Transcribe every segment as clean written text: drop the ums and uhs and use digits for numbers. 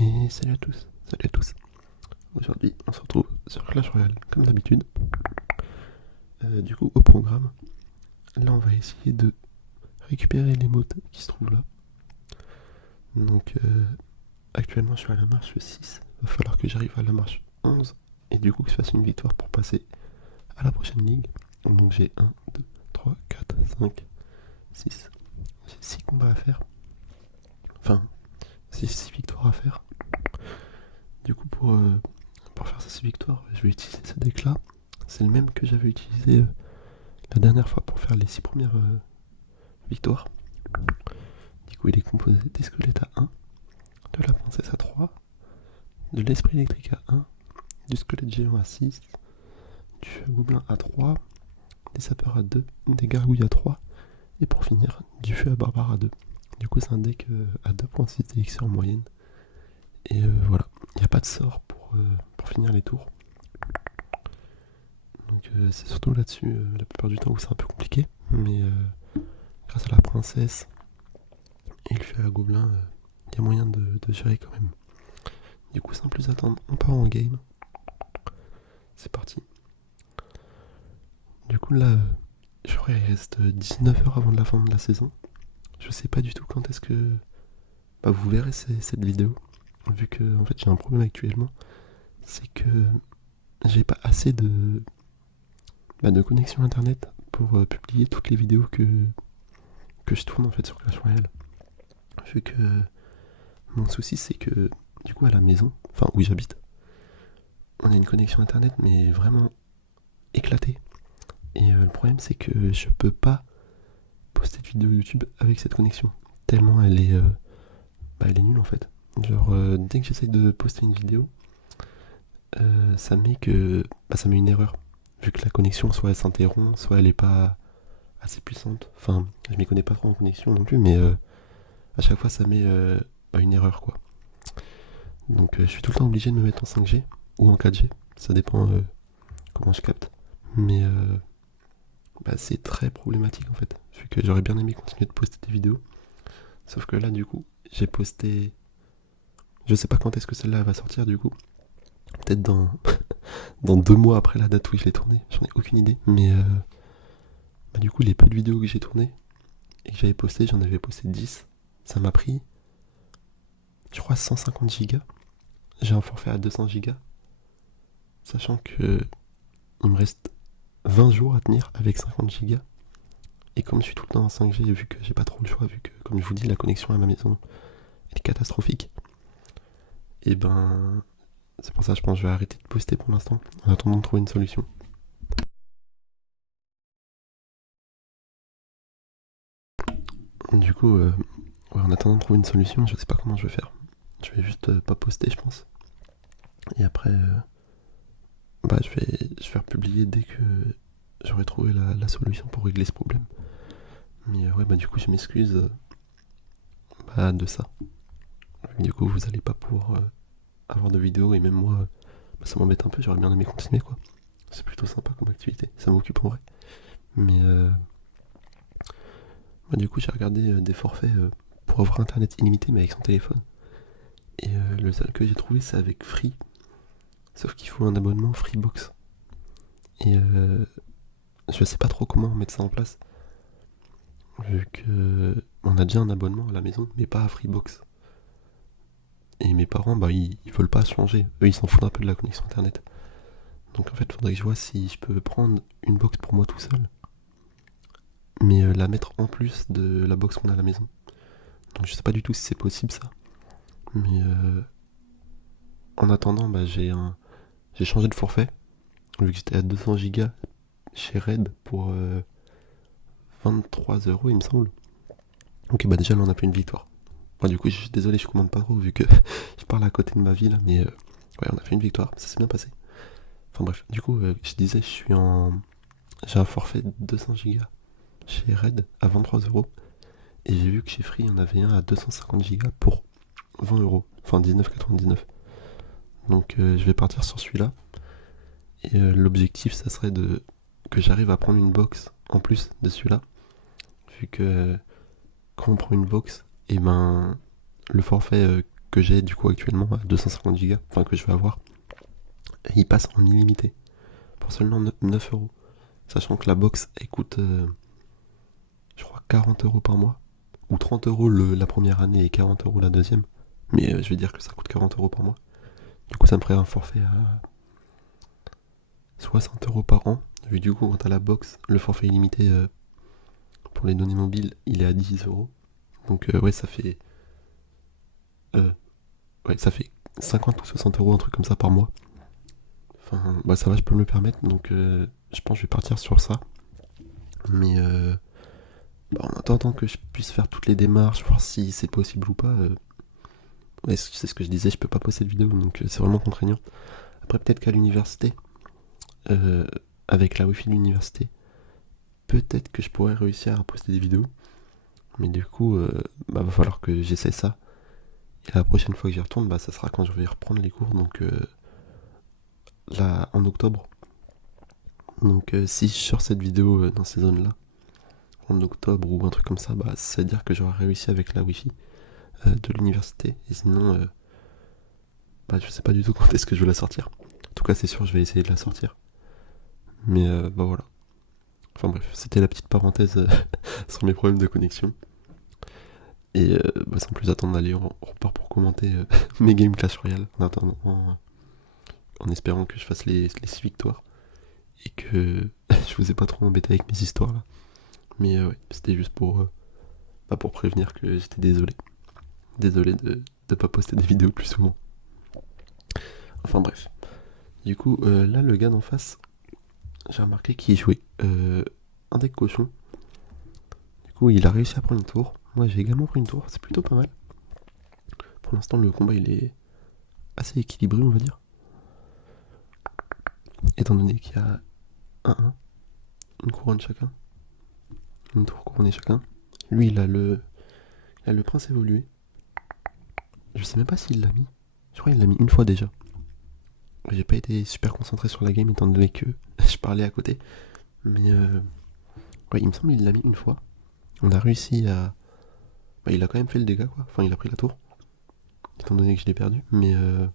Et salut à tous, salut à tous. Aujourd'hui, on se retrouve sur Clash Royale, comme d'habitude. Du coup, au programme, là, on va essayer de récupérer les mots qui se trouvent là. Donc, actuellement, je suis à la marche 6. Il va falloir que j'arrive à la marche 11. Et du coup, que je fasse une victoire pour passer à la prochaine ligue. Donc, j'ai 1, 2, 3, 4, 5, 6. J'ai 6 combats à faire. Enfin, 6 victoires à faire. Du coup, pour faire ces 6 victoires, je vais utiliser ce deck là. C'est le même que j'avais utilisé la dernière fois pour faire les 6 premières victoires. Du coup, il est composé des squelettes à 1, de la princesse à 3, de l'esprit électrique à 1, du squelette géant à 6, du feu à gobelin à 3, des sapeurs à 2, des gargouilles à 3, et pour finir, du feu à barbare à 2. Du coup, c'est un deck à 2.6 d'élixir en moyenne. Et voilà, il n'y a pas de sort pour finir les tours. Donc c'est surtout là-dessus, la plupart du temps, où c'est un peu compliqué. Mais grâce à la princesse et le feu à gobelin, il y a moyen de gérer quand même. Du coup, sans plus attendre, on part en game. C'est parti. Du coup, là, je crois qu'il reste 19 heures avant de la fin de la saison. Je sais pas du tout quand est-ce que vous verrez cette vidéo. Vu que, en fait, j'ai un problème actuellement. C'est que j'ai pas assez de connexion internet pour publier toutes les vidéos que je tourne en fait sur Clash Royale. Vu que mon souci, c'est que, du coup, à la maison, enfin, où j'habite, on a une connexion internet, mais vraiment éclatée. Et le problème, c'est que je peux pas poster de vidéo YouTube avec cette connexion. Tellement elle est nulle en fait. Genre, dès que j'essaye de poster une vidéo, ça met une erreur. Vu que la connexion, soit elle s'interrompt, soit elle est pas assez puissante. Enfin, je m'y connais pas trop en connexion non plus, mais à chaque fois, ça met une erreur quoi. Donc, je suis tout le temps obligé de me mettre en 5G ou en 4G. Ça dépend comment je capte. Mais c'est très problématique en fait. Vu que j'aurais bien aimé continuer de poster des vidéos. Sauf que là, du coup, j'ai posté. Je sais pas quand est-ce que celle-là va sortir, du coup. Peut-être dans 2 mois après la date où je l'ai tournée. J'en ai aucune idée. Mais du coup, les peu de vidéos que j'ai tournées et que j'avais postées, j'en avais posté 10. Ça m'a pris, je crois, 150 gigas. J'ai un forfait à 200 gigas. Sachant que il me reste 20 jours à tenir avec 50 gigas. Et comme je suis tout le temps en 5G, vu que j'ai pas trop le choix, vu que, comme je vous dis, la connexion à ma maison elle est catastrophique, et ben c'est pour ça que je pense que je vais arrêter de poster pour l'instant, en attendant de trouver une solution. Du coup, en attendant de trouver une solution, je sais pas comment je vais faire. Je vais juste pas poster, je pense. Et après, je vais republier dès que j'aurai trouvé la solution pour régler ce problème. Mais du coup, je m'excuse de ça. Du coup, vous allez pas pouvoir avoir de vidéo, et même moi, ça m'embête un peu, j'aurais bien aimé continuer quoi. C'est plutôt sympa comme activité, ça m'occupe en vrai. Mais du coup, j'ai regardé des forfaits pour avoir internet illimité, mais avec son téléphone. Et le seul que j'ai trouvé, c'est avec Free. Sauf qu'il faut un abonnement Freebox. Et je sais pas trop comment mettre ça en place. Vu que on a déjà un abonnement à la maison, mais pas à Freebox. Et mes parents, ils veulent pas changer. Eux, ils s'en foutent un peu de la connexion internet. Donc en fait, faudrait que je vois si je peux prendre une box pour moi tout seul, mais la mettre en plus de la box qu'on a à la maison. Donc je sais pas du tout si c'est possible ça. Mais en attendant, j'ai changé de forfait. Vu que j'étais à 200 gigas chez Red pour 23 euros, il me semble. Ok, déjà là on a fait une victoire. Du coup, je suis désolé, je commande pas trop vu que je parle à côté de ma ville, mais on a fait une victoire, ça s'est bien passé. Enfin bref, du coup, je disais, j'ai un forfait de 200 gigas chez Red à 23 euros. Et j'ai vu que chez Free, il y en avait un à 250 gigas pour 20 euros. Enfin 19,99. Donc je vais partir sur celui-là. Et l'objectif, ça serait que j'arrive à prendre une box en plus de celui-là. Vu que quand on prend une box, et le forfait que j'ai du coup actuellement à 250 Go, enfin que je vais avoir, il passe en illimité pour seulement 9 euros. Sachant que la box elle coûte, je crois, 40 euros par mois, ou 30 euros la première année et 40 euros la deuxième. Mais je vais dire que ça coûte 40 euros par mois. Du coup, ça me ferait un forfait à 60 euros par an. Vu du coup, quand t'as la box, le forfait illimité pour les données mobiles, il est à 10 euros. Donc, ouais, ça fait 50 ou 60 euros, un truc comme ça par mois. Enfin, bah ça va, je peux me le permettre. Donc, je pense que je vais partir sur ça. Mais en attendant que je puisse faire toutes les démarches, voir si c'est possible ou pas, ouais, c'est ce que je disais, je peux pas poster de vidéo, donc c'est vraiment contraignant. Après, peut-être qu'à l'université, euh, avec la wifi de l'université, peut-être que je pourrais réussir à poster des vidéos. Mais du coup, va falloir que j'essaie ça. Et la prochaine fois que j'y retourne, ça sera quand je vais reprendre les cours, donc là, en octobre. Donc si je sors cette vidéo dans ces zones-là, en octobre ou un truc comme ça, ça veut dire que j'aurai réussi avec la wifi de l'université. Et sinon, je sais pas du tout quand est-ce que je vais la sortir. En tout cas, c'est sûr, je vais essayer de la sortir. Mais voilà. Enfin bref, c'était la petite parenthèse sur mes problèmes de connexion. Et sans plus attendre d'aller, on repart pour commenter mes games Clash Royale en attendant, en espérant que je fasse les 6 victoires et que je vous ai pas trop embêté avec mes histoires là. Mais ouais, c'était juste pour prévenir que j'étais désolé. Désolé de pas poster des vidéos plus souvent. Enfin bref. Du coup, là, le gars d'en face, j'ai remarqué qu'il jouait un deck cochon. Du coup, il a réussi à prendre une tour. Moi, j'ai également pris une tour. C'est plutôt pas mal. Pour l'instant, le combat, il est assez équilibré, on va dire. Étant donné qu'il y a 1-1, une couronne chacun. Une tour couronnée chacun. Lui, il a le prince évolué. Je sais même pas s'il l'a mis. Je crois qu'il l'a mis une fois déjà. J'ai pas été super concentré sur la game étant donné que je parlais à côté. Mais ouais, il me semble qu'il l'a mis une fois. On a réussi à... il a quand même fait le dégât, quoi. Enfin, il a pris la tour. Étant donné que je l'ai perdu. Mais là,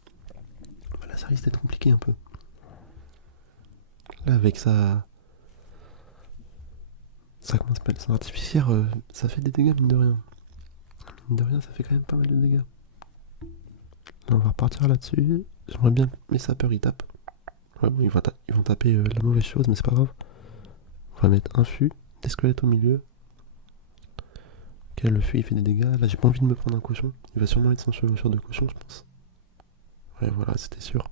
ça risque d'être compliqué un peu. Là, avec sa... comment ça s'appelle, son artificière, ça fait des dégâts, mine de rien. Mine de rien, ça fait quand même pas mal de dégâts. Là, on va repartir là-dessus. J'aimerais bien que mes sapeurs, ils tapent. Ouais, bon, ils vont taper la mauvaise chose, mais c'est pas grave. On va mettre un fût, des squelettes au milieu. Ok, le fût, il fait des dégâts. Là, j'ai pas envie de me prendre un cochon. Il va sûrement mettre son chevaucheur de cochon, je pense. Ouais, voilà, c'était sûr.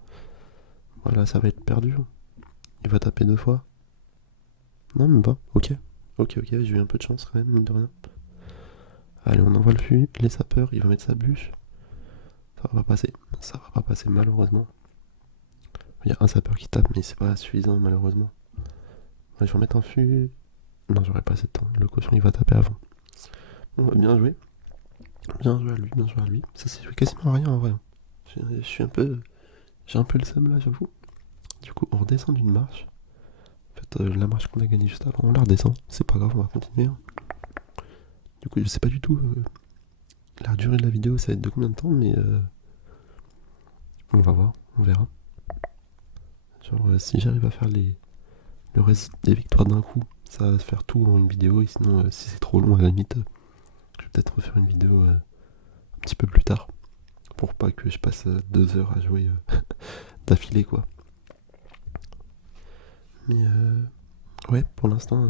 Voilà, ça va être perdu. Il va taper 2 fois. Non, même pas. Ok. Ok, j'ai eu un peu de chance quand même, mine de rien. Allez, on envoie le fût. Les sapeurs, il va mettre sa bûche. Ça va pas passer. Ça va pas passer, malheureusement. Il y a un sapeur qui tape, mais c'est pas suffisant, malheureusement. Ouais, je vais remettre un fût. Non, j'aurais pas assez de temps. Le cochon, il va taper avant. Bon, bien joué. Bien joué à lui, bien joué à lui. Ça s'est joué quasiment à rien en vrai. Je suis un peu. J'ai un peu le seum là, j'avoue. Du coup, on redescend d'une marche. En fait, la marche qu'on a gagnée juste avant, on la redescend. C'est pas grave, on va continuer. Hein. Du coup, je sais pas du tout la durée de la vidéo, ça va être de combien de temps, mais on va voir, on verra. Genre, si j'arrive à faire le reste des victoires d'un coup, ça va faire tout en une vidéo. Et sinon, si c'est trop long, à la limite, je vais peut-être refaire une vidéo un petit peu plus tard. Pour pas que je passe 2 heures à jouer d'affilée, quoi. Mais ouais, pour l'instant,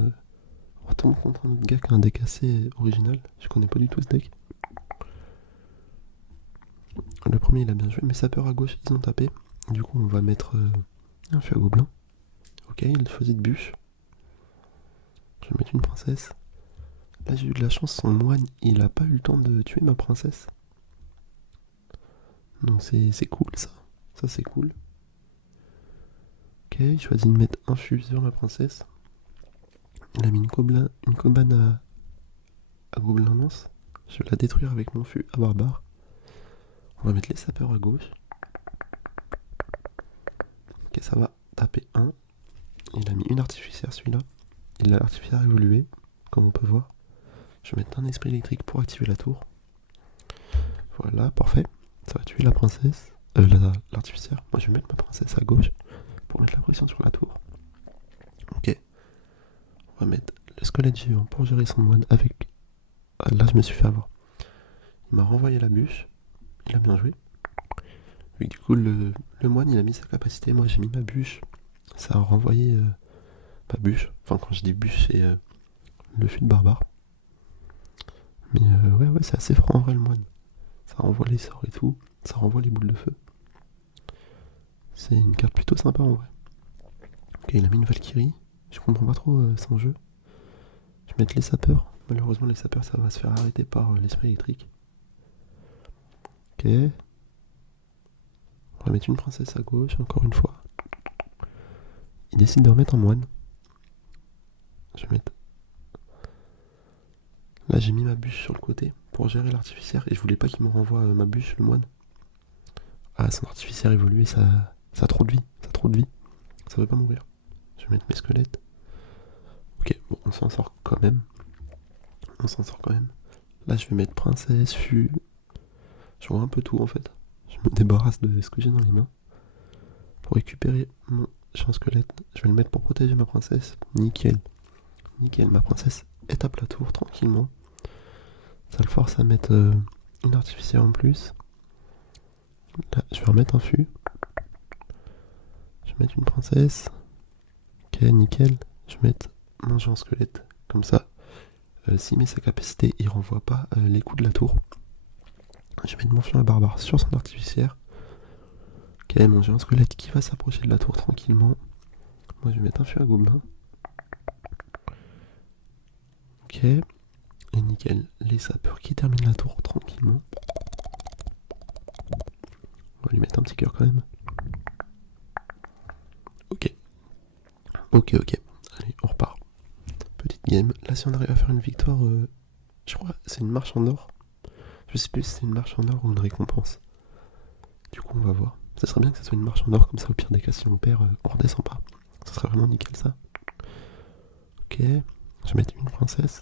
on retombe contre un autre gars qui a un deck assez original. Je connais pas du tout ce deck. Le premier, il a bien joué. Mes sapeurs à gauche, ils ont tapé. Du coup, on va mettre un feu à gobelin. Ok, il choisit de bûche. Je vais mettre une princesse. Là, j'ai eu de la chance, son moine, il a pas eu le temps de tuer ma princesse. Donc c'est cool ça. Ça c'est cool. Ok, il choisit de mettre un fût sur ma princesse. Il a mis une cabane à gobelin lance. Je vais la détruire avec mon fût à barbare. On va mettre les sapeurs à gauche. Ok, ça va taper 1. Il a mis une artificière celui-là. Il a l'artificière évolué, comme on peut voir. Je vais mettre un esprit électrique pour activer la tour. Voilà, parfait. Ça va tuer la princesse, l'artificière. Moi je vais mettre ma princesse à gauche pour mettre la pression sur la tour. Ok. On va mettre le squelette géant pour gérer son moine avec... Ah, là je me suis fait avoir. Il m'a renvoyé la bûche. Il a bien joué. Et du coup le moine il a mis sa capacité. Moi j'ai mis ma bûche. Ça a renvoyé ma bûche. Enfin quand je dis bûche c'est le fût de barbare. Mais ouais c'est assez fort en vrai le moine. Ça renvoie les sorts et tout. Ça renvoie les boules de feu. C'est une carte plutôt sympa en vrai. Ok, il a mis une Valkyrie. Je comprends pas trop son jeu. Je vais mettre les sapeurs. Malheureusement, les sapeurs, ça va se faire arrêter par l'esprit électrique. Ok. On va mettre une princesse à gauche, encore une fois. Il décide de remettre en moine. Je vais mettre... Là, j'ai mis ma bûche sur le côté pour gérer l'artificière. Et je voulais pas qu'il me renvoie ma bûche, le moine. Ah, son artificière évolué, ça a trop de vie. Ça a trop de vie. Ça veut pas mourir. Je vais mettre mes squelettes. Ok, bon, on s'en sort quand même. On s'en sort quand même. Là, je vais mettre princesse, fût. Je vois un peu tout en fait. Je me débarrasse de ce que j'ai dans les mains. Pour récupérer mon champ squelette, je vais le mettre pour protéger ma princesse. Nickel. Nickel, ma princesse est à plat tour tranquillement. Ça le force à mettre une artificière en plus. Là, je vais remettre un fût. Je vais mettre une princesse. Ok, nickel. Je vais mettre mon géant squelette. Comme ça, s'il met sa capacité, il renvoie pas les coups de la tour. Je vais mettre mon fion à barbare sur son artificière. Ok, mon géant squelette qui va s'approcher de la tour tranquillement. Moi je vais mettre un fût à gobelin. Ok. Et nickel. Les sapeurs qui terminent la tour tranquillement. On va lui mettre un petit cœur quand même. Ok. Ok. Allez, on repart. Petite game. Là si on arrive à faire une victoire, je crois c'est une marche en or. Je sais plus si c'est une marche en or ou une récompense. Du coup on va voir. Ça serait bien que ça soit une marche en or, comme ça au pire des cas si on perd, on redescend pas. Ça serait vraiment nickel ça. Ok. Je vais mettre une princesse.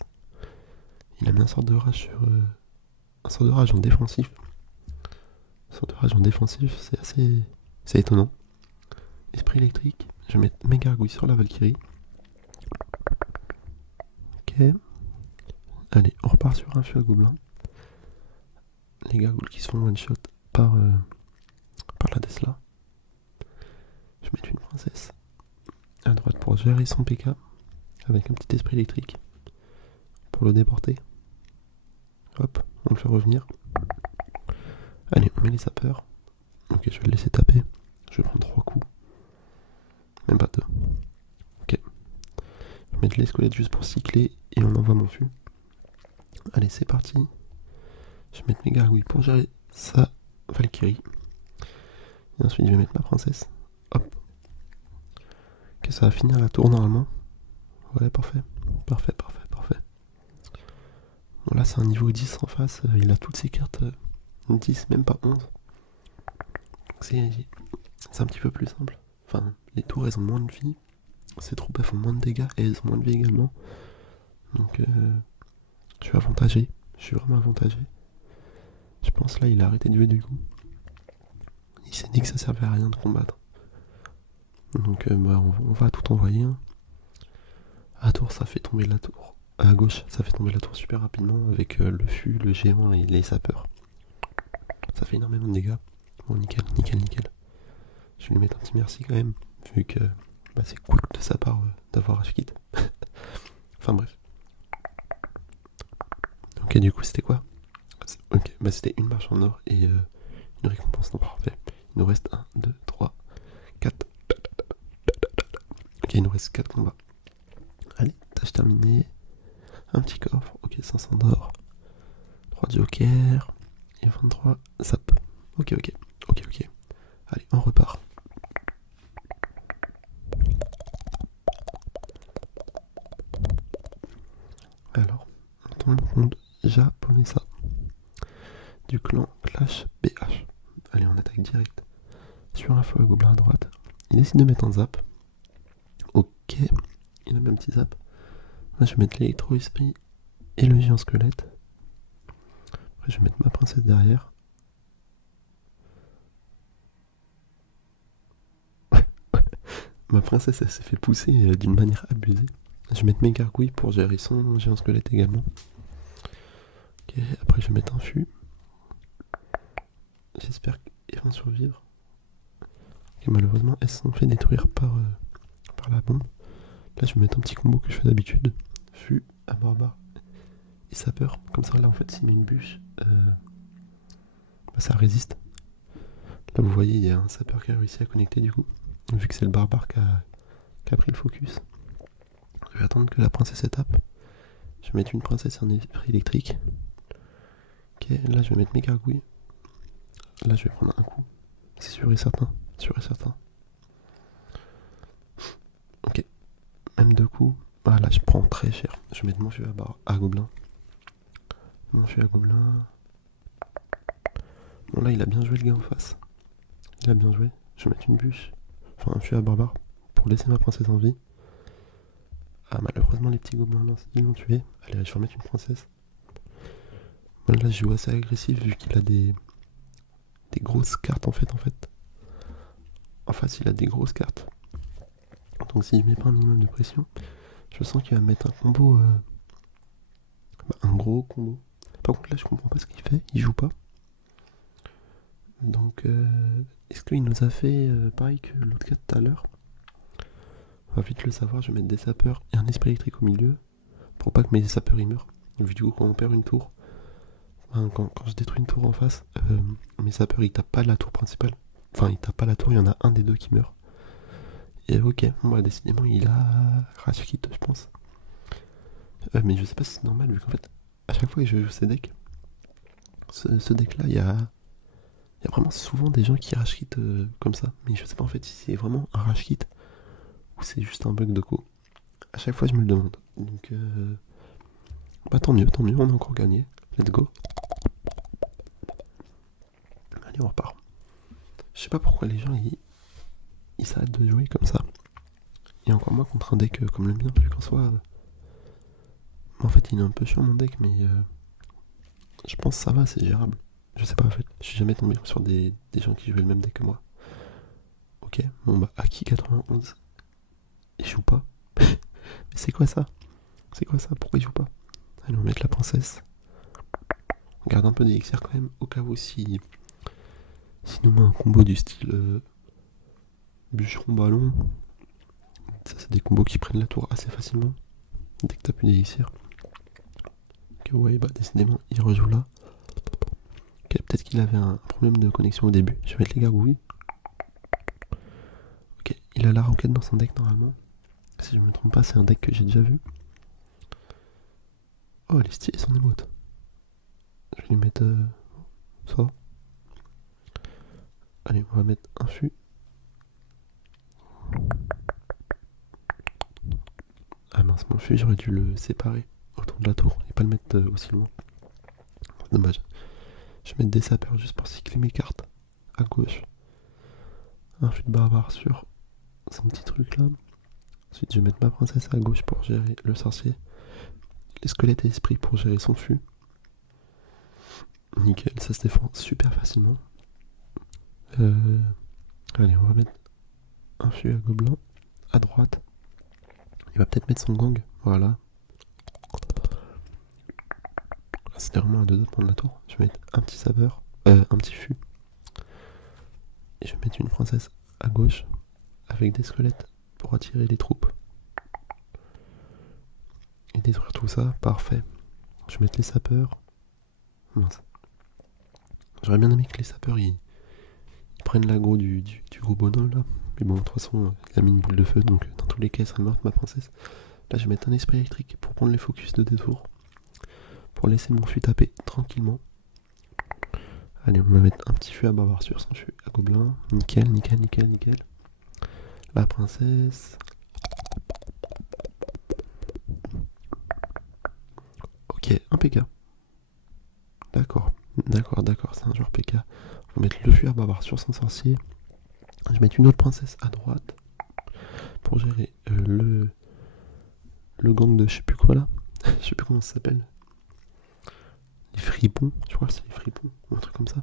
Il a mis un sort de rage sur... un sort de rage en défensif. Un sort de rage en défensif, c'est assez... C'est étonnant. Esprit électrique. Je vais mettre mes gargouilles sur la Valkyrie. Ok. Allez, on repart sur un fût à gobelin. Les gargouilles qui se font one shot par la Tesla. Je vais mettre une princesse à droite pour gérer son PK. Avec un petit esprit électrique. Pour le déporter. Hop, on le fait revenir. Allez, on met les sapeurs. Ok, je vais le laisser taper. Je vais prendre 3 coups. Même pas 2. Ok. Je vais mettre les squelettes juste pour cycler et on envoie mon fût. Allez, c'est parti. Je vais mettre mes gargouilles pour gérer sa Valkyrie. Et ensuite, je vais mettre ma princesse. Hop. Ok, ça va finir la tour normalement. Ouais, parfait. Parfait. Bon, là, c'est un niveau 10 en face. Il a toutes ses cartes 10, même pas 11. C'est un petit peu plus simple. Enfin, les tours, elles ont moins de vie. Ces troupes, elles font moins de dégâts et elles ont moins de vie également. Donc, je suis avantagé. Je suis vraiment avantagé. Je pense là, il a arrêté de jouer du coup. Il s'est dit que ça servait à rien de combattre. Donc, on va tout envoyer. Hein. À tour, ça fait tomber la tour. À gauche, ça fait tomber la tour super rapidement avec le fût, le géant et les sapeurs. Ça fait énormément de dégâts. Bon, nickel. Je vais lui mettre un petit merci quand même, vu que c'est cool de sa part d'avoir acheté. Enfin bref. Ok, du coup, c'était quoi? Ok, c'était une marche en or et une récompense. Non, parfait. Il nous reste 1, 2, 3, 4. Ok, il nous reste 4 combats. Allez, tâche terminée. Un petit coffre. Ok, 500 d'or. 3 jokers. Et 23 zap. Ok. Allez, on repart. Alors, on tombe contre japonais ça. Du clan Clash BH. Allez, on attaque direct. Sur un feu à gobelin à droite. Il décide de mettre un zap. Ok. Il a mis un petit zap. Là, je vais mettre l'électro-esprit et le géant squelette. Après, je vais mettre ma princesse derrière. Ma princesse, elle s'est fait pousser d'une manière abusée. Je vais mettre mes gargouilles pour gérer son géant squelette également. Ok, après je vais mettre un fût. J'espère qu'elles vont survivre. Ok, malheureusement, elles se sont fait détruire par la bombe. Là, je vais mettre un petit combo que je fais d'habitude. Fût, à barbare et sapeur. Comme ça, là, en fait, s'il met une bûche, ça résiste. Là, vous voyez, il y a un sapeur qui a réussi à connecter du coup. Vu que c'est le barbare qui a pris le focus. Je vais attendre que la princesse tape. Je vais mettre une princesse en esprit électrique. Ok, là, je vais mettre mes gargouilles. Là, je vais prendre un coup. C'est sûr et certain. Sûr et certain. Ok, même deux coups. Ah là, je prends très cher. Je vais mettre mon fût à gobelin. Mon fût à gobelin. Bon, là, il a bien joué le gars en face. Il a bien joué. Je vais mettre une bûche. Enfin, un fût à barbare. Pour laisser ma princesse en vie. Ah, malheureusement, les petits gobelins là, ils l'ont tué. Allez, je vais remettre une princesse. Bon, là, je joue assez agressif vu qu'il a des grosses cartes en fait. En face, il a des grosses cartes. Donc, si je mets pas un minimum de pression, je sens qu'il va mettre un combo. Un gros combo. Par contre, là, je comprends pas ce qu'il fait. Il joue pas. Donc, est-ce qu'il nous a fait pareil que l'autre cas tout à l'heure? On va vite le savoir. Je vais mettre des sapeurs et un esprit électrique au milieu. Pour pas que mes sapeurs y meurent. Vu du coup, quand on perd une tour, quand je détruis une tour en face, mes sapeurs ils tapent pas la tour principale. Enfin, ils tapent pas la tour, il y en a un des deux qui meurt. Et ok, bon, bah, décidément, il a rage quit, je pense. Mais je sais pas si c'est normal, vu qu'en fait, à chaque fois que je joue ces decks, ce deck-là, il y a vraiment souvent des gens qui rage quit comme ça. Mais je sais pas en fait si c'est vraiment un rage quit ou c'est juste un bug de co. À chaque fois, je me le demande. Donc, bah tant mieux, on a encore gagné. Let's go. Allez, on repart. Je sais pas pourquoi les gens ils s'arrêtent de jouer comme ça. Et encore moins contre un deck comme le mien, vu qu'en soit. En fait, il est un peu chiant mon deck, mais je pense que ça va, c'est gérable. Je sais pas en fait, je suis jamais tombé sur des gens qui jouaient le même deck que moi. Ok, bon bah, Aki 91. Il joue pas. Mais c'est quoi ça? C'est quoi ça? Pourquoi il joue pas? Allez, on va mettre la princesse. On garde un peu d'élixir quand même, au cas où si nous met un combo du style bûcheron ballon. Ça, c'est des combos qui prennent la tour assez facilement. Dès que t'as plus d'élixir. Ok, ouais, bah décidément, il rejoue là. Ok, peut-être qu'il avait un problème de connexion au début. Je vais mettre les gargouilles. Ok, il a la roquette dans son deck normalement. Si je me trompe pas, c'est un deck que j'ai déjà vu. Oh, elle est stylée son émote. Je vais lui mettre ça. Allez, on va mettre un fût. Ah mince, mon fût, j'aurais dû le séparer autour de la tour et pas le mettre aussi loin. Dommage. Je vais mettre des sapeurs juste pour cycler mes cartes. À gauche. Un fût de barbare sur son petit truc là. Ensuite, je vais mettre ma princesse à gauche pour gérer le sorcier. Les squelettes et esprits pour gérer son fût. Nickel, ça se défend super facilement. Allez, on va mettre un fût à gobelin à droite. Il va peut-être mettre son gang, voilà. C'était vraiment à deux doigts de prendre la tour. Je vais mettre un petit sapeur, un petit fût. Et je vais mettre une princesse à gauche avec des squelettes pour attirer les troupes. Et détruire tout ça, parfait. Je vais mettre les sapeurs. Mince. J'aurais bien aimé que les sapeurs ils prennent l'aggro du gros bonhomme là. Mais bon, de toute façon, il a mis une boule de feu, donc dans tous les cas, elle serait morte ma princesse. Là, je vais mettre un esprit électrique pour prendre les focus de détour. Pour laisser mon fût taper tranquillement. Allez, on va mettre un petit fût à barbare sur son fût à gobelin. Nickel, nickel, nickel, nickel. La princesse. Ok, un PK. D'accord, c'est un joueur PK. On va mettre le fût à barbare sur son sorcier. Je vais mettre une autre princesse à droite pour gérer le gang de je sais plus quoi là. Je sais plus comment ça s'appelle. Les fripons, je crois que c'est les fripons, ou un truc comme ça.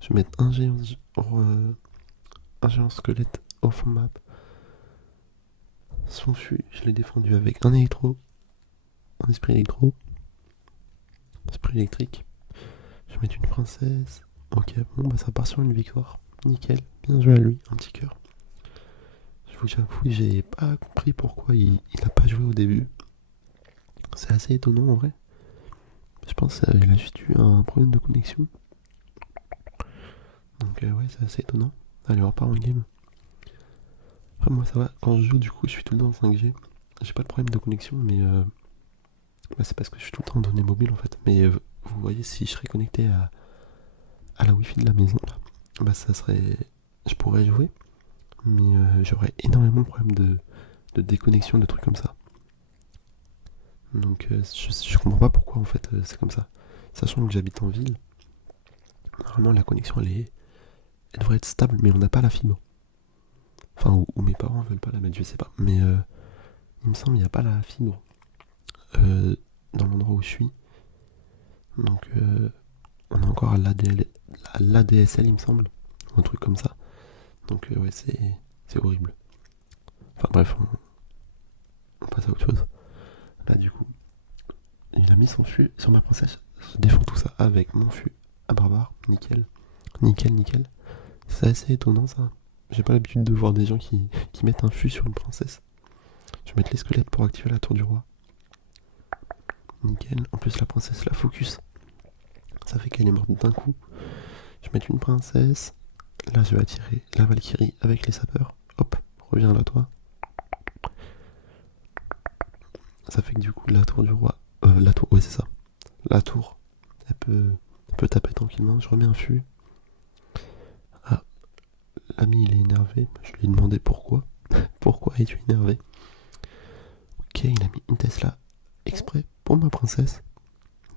Je vais mettre un géant squelette off map Son fût, je l'ai défendu avec un électro, un esprit électro, esprit électrique. Je vais mettre une princesse. Ok, bon bah ça part sur une victoire. Nickel, bien joué à lui, un petit cœur. J'avoue, j'ai pas compris pourquoi il a pas joué au début. C'est assez étonnant en vrai. Je pense qu'il a juste eu un problème de connexion. Donc ouais, c'est assez étonnant. Allez, on repart en game. Après moi ça va, quand je joue du coup je suis tout le temps en 5G. J'ai pas de problème de connexion mais bah, c'est parce que je suis tout le temps en données mobiles en fait. Mais vous voyez si je serais connecté à la wifi de la maison, bah ça serait... Je pourrais jouer, mais j'aurais énormément de problèmes de déconnexion, de trucs comme ça. Donc je comprends pas pourquoi en fait c'est comme ça. Sachant que j'habite en ville, normalement la connexion elle devrait être stable, mais on n'a pas la fibre. Enfin, ou mes parents veulent pas la mettre, je sais pas. Mais il me semble qu'il n'y a pas la fibre dans l'endroit où je suis. Donc on est encore à l'ADSL il me semble, ou un truc comme ça. Donc ouais c'est horrible. Enfin bref, on passe à autre chose. Là du coup, il a mis son fût sur ma princesse. Je défends tout ça avec mon fût à barbare. Nickel. Nickel, nickel. C'est assez étonnant ça. J'ai pas l'habitude de voir des gens qui mettent un fût sur une princesse. Je vais mettre les squelettes pour activer la tour du roi. Nickel. En plus la princesse la focus. Ça fait qu'elle est morte d'un coup. Je vais mettre une princesse. Là je vais attirer la Valkyrie avec les sapeurs. Hop, reviens là toi. Ça fait que du coup la tour du roi. La tour, ouais c'est ça. La tour, elle peut taper tranquillement. Je remets un fût. Ah, l'ami il est énervé. Je lui ai demandé pourquoi. Pourquoi es-tu énervé? Ok, il a mis une Tesla exprès pour ma princesse.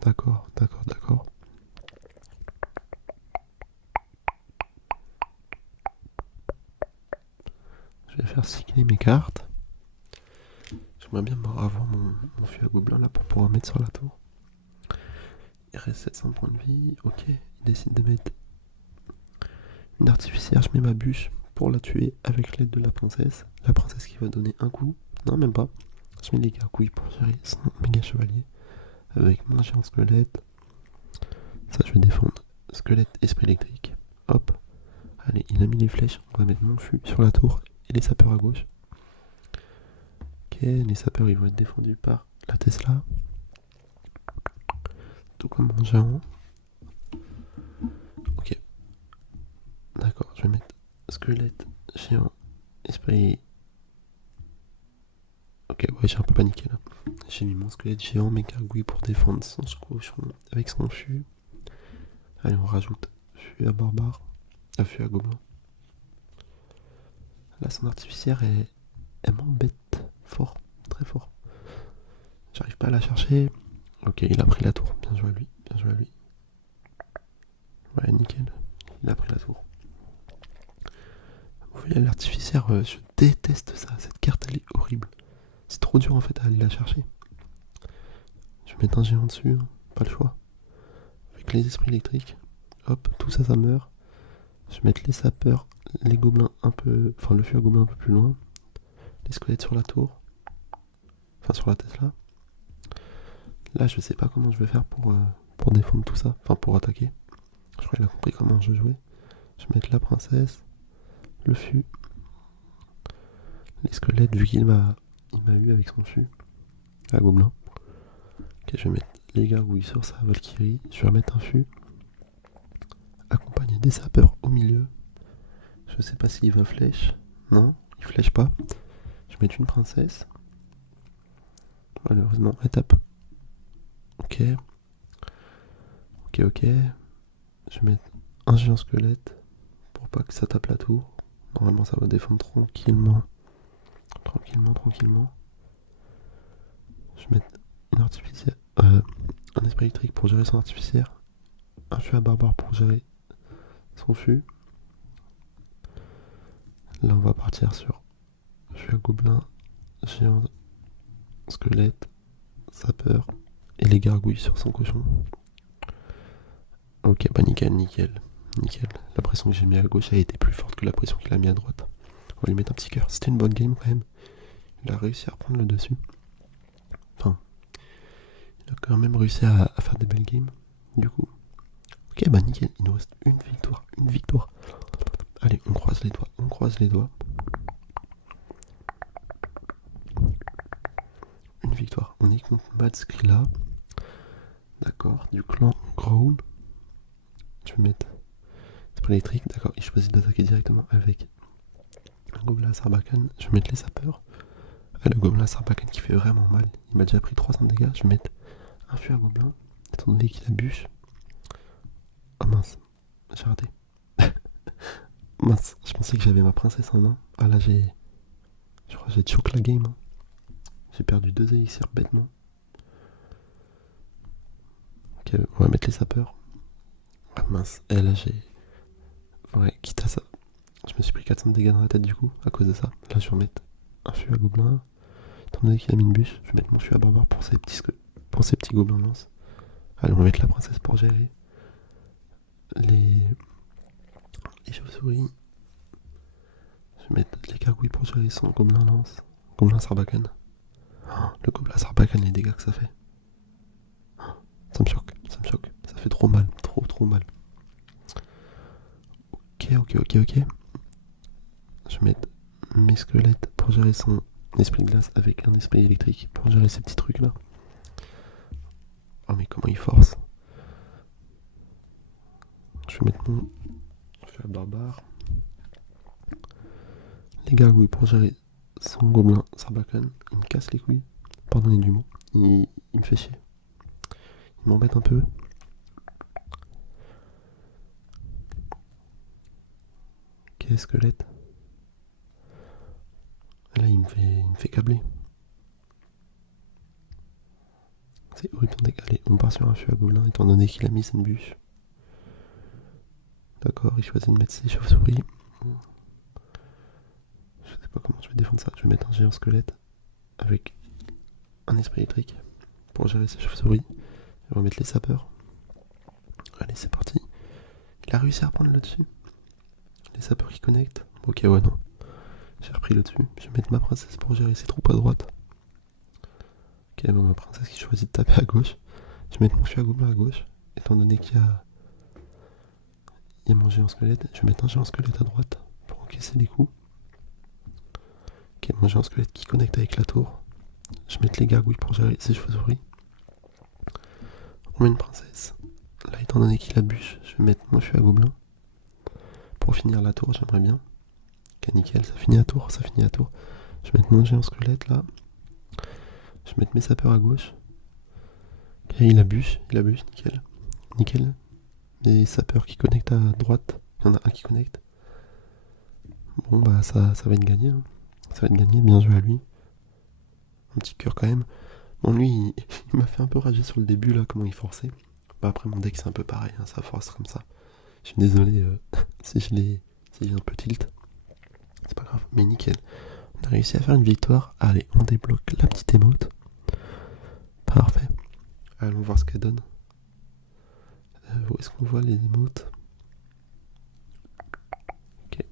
D'accord, d'accord, d'accord. Je vais faire cycler mes cartes. J'aimerais bien avoir mon fût à gobelin là pour pouvoir mettre sur la tour. Il reste 700 points de vie. Ok, il décide de mettre une artificière. Je mets ma bûche pour la tuer avec l'aide de la princesse. La princesse qui va donner un coup. Non, même pas. Je mets les gargouilles pour gérer son méga chevalier. Avec mon géant squelette. Ça, je vais défendre. Squelette, esprit électrique. Hop. Allez, il a mis les flèches. On va mettre mon fût sur la tour et les sapeurs à gauche. Ok, les sapeurs ils vont être défendus par la Tesla. Tout comme mon géant. Ok. D'accord, je vais mettre squelette, géant, esprit. Ok, ouais, j'ai un peu paniqué là. J'ai mis mon squelette géant, mes gargouilles pour défendre son cochon avec son fût. Allez, on rajoute fût à barbare, fût à gobelin. Là, son artificière, elle m'embête fort, très fort. J'arrive pas à la chercher. Ok, il a pris la tour. Bien joué à lui, bien joué à lui. Ouais, nickel. Il a pris la tour. Vous voyez, l'artificière, je déteste ça. Cette carte, elle est horrible. C'est trop dur en fait à aller la chercher. Je vais mettre un géant dessus, hein, pas le choix. Avec les esprits électriques. Hop, tout ça, ça meurt. Je vais mettre les sapeurs, les gobelins un peu. Enfin, le fût à gobelins un peu plus loin. Les squelettes sur la tour. Enfin, sur la Tesla. Là, je sais pas comment je vais faire pour défendre tout ça. Enfin, pour attaquer. Je crois qu'il a compris comment je jouais. Je vais mettre la princesse, le fût, les squelettes, vu qu'il m'a eu avec son fût. La gobelin. Ok, je vais mettre les gargouilles sur sa Valkyrie. Je vais remettre un fût. Accompagné des sapeurs au milieu. Je sais pas s'il va flèche. Non, il flèche pas. Je vais mettre une princesse. Malheureusement, étape. Ok. Ok. Je vais mettre un géant squelette pour pas que ça tape la tour. Normalement, ça va défendre tranquillement. Tranquillement. Je vais mettre une artificière. Un esprit électrique pour gérer son artificière. Un fût à barbare pour gérer son fût. Là, on va partir sur fût à gobelin, géant, squelette, sapeur et les gargouilles sur son cochon. Ok, bah nickel. La pression que j'ai mis à gauche a été plus forte que la pression qu'il a mis à droite. On va lui mettre un petit cœur. C'était une bonne game quand même. il a réussi à reprendre le dessus. Enfin, il a quand même réussi à faire des belles games. Du coup, ok, bah nickel, il nous reste une victoire. Allez, on croise les doigts. Une victoire. On est contre Mad Skrilla. D'accord, du clan Growl. Je vais mettre spray électrique, d'accord, il choisit d'attaquer directement avec un gobelin Sarbacane. Je vais mettre les sapeurs. Ah, le gobelin Sarbacane qui fait vraiment mal. Il m'a déjà pris 300 de dégâts. Je vais mettre un fût à gobelin. Étant donné qu'il a bûche. Oh mince, j'ai raté. Mince, je pensais que j'avais ma princesse en main. Ah là je crois que j'ai choqué la game. Hein. J'ai perdu 2 élixirs bêtement. Ok, on va mettre les sapeurs. Ah mince, et là ouais, quitte à ça. Je me suis pris 400 de dégâts dans la tête du coup, à cause de ça. Là je vais remettre un fût à gobelin. Étant donné qu'il a mis une bûche, je vais mettre mon fût à barbare pour ces petits gobelins lance. Allez, on va mettre la princesse pour gérer les chauves-souris. Je vais mettre les gargouilles pour gérer son gobelin lance. Gobelin Sarbacane. Oh, le gobelin Sarbacane, les dégâts que ça fait. Oh, ça me choque. Ça fait trop mal, trop mal. Ok. Je vais mettre mes squelettes pour gérer son esprit de glace avec un esprit électrique pour gérer ces petits trucs là. Oh mais comment il force. Je vais mettre mon feu à barbare. Les gargouilles pour gérer son gobelin Sarbacane. Il me casse les couilles. Pardonnez du mot. Il me fait chier. Il m'embête un peu. Ok, squelette. Là il me fait câbler. C'est horrible. Allez, on part sur un fût à gobelin étant donné qu'il a mis une bûche. D'accord, il choisit de mettre ses chauves-souris. Je sais pas comment je vais défendre ça. Je vais mettre un géant squelette avec un esprit électrique pour gérer ses chauves-souris. Je vais remettre les sapeurs. Allez, c'est parti. Il a réussi à reprendre le dessus. Les sapeurs qui connectent. Ok, ouais, non. J'ai repris le dessus. Je vais mettre ma princesse pour gérer ses troupes à droite. Ok, bon, ma princesse qui choisit de taper à gauche. Je vais mettre mon fût à gobelin à gauche. Étant donné qu'il y a mon géant squelette, je vais mettre un géant squelette à droite pour encaisser les coups. Ok, mon géant squelette qui connecte avec la tour. Je vais mettre les gargouilles pour gérer ses chauves-souris. On met une princesse. Là, étant donné qu'il a bûche, je vais mettre mon fût à gobelin. Pour finir la tour, j'aimerais bien. Ok, nickel, ça finit à tour. Je vais mettre mon géant squelette là. Je vais mettre mes sapeurs à gauche. Ok, il a bûche, nickel. Les sapeurs qui connectent à droite, il y en a un qui connecte. Bon bah ça va être gagné. Hein. Ça va être gagné, bien joué à lui. Un petit cœur quand même. Bon lui, il m'a fait un peu rager sur le début là, comment il forçait. Bah après mon deck c'est un peu pareil, hein, ça force comme ça. Je suis désolé si j'ai un peu tilt. C'est pas grave, mais nickel. On a réussi à faire une victoire. Allez, on débloque la petite émote. Parfait. Allons voir ce qu'elle donne. Où est-ce qu'on voit les émotes? Ok.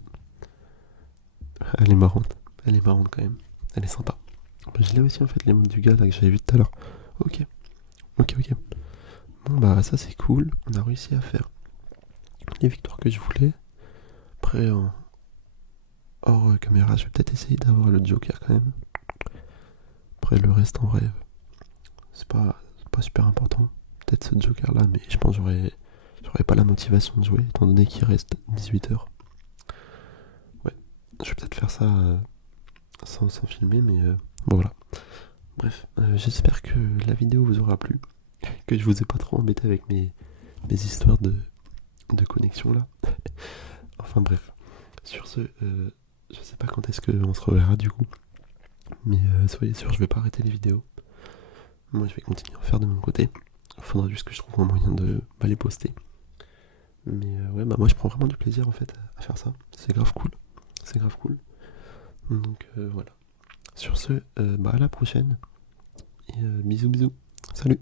Elle est marrante quand même. Elle est sympa. Bah, je l'ai aussi en fait, l'émote du gars là que j'avais vu tout à l'heure. Ok. Bon bah ça c'est cool. On a réussi à faire les victoires que je voulais. Après, hors caméra, je vais peut-être essayer d'avoir le Joker quand même. Après le reste en vrai, c'est pas super important. Peut-être ce Joker là, mais je pense que j'aurais pas la motivation de jouer étant donné qu'il reste 18h. Ouais, je vais peut-être faire ça sans filmer, mais bon voilà. Bref, j'espère que la vidéo vous aura plu, que je vous ai pas trop embêté avec mes histoires de connexion là. Enfin bref, sur ce, je sais pas quand est-ce qu'on se reverra du coup, mais soyez sûr, je vais pas arrêter les vidéos. Moi je vais continuer à en faire de mon côté. Faudra juste que je trouve un moyen de les poster. Mais ouais, bah moi je prends vraiment du plaisir en fait à faire ça. C'est grave cool. Donc voilà. Sur ce, bah à la prochaine. Et bisous. Salut.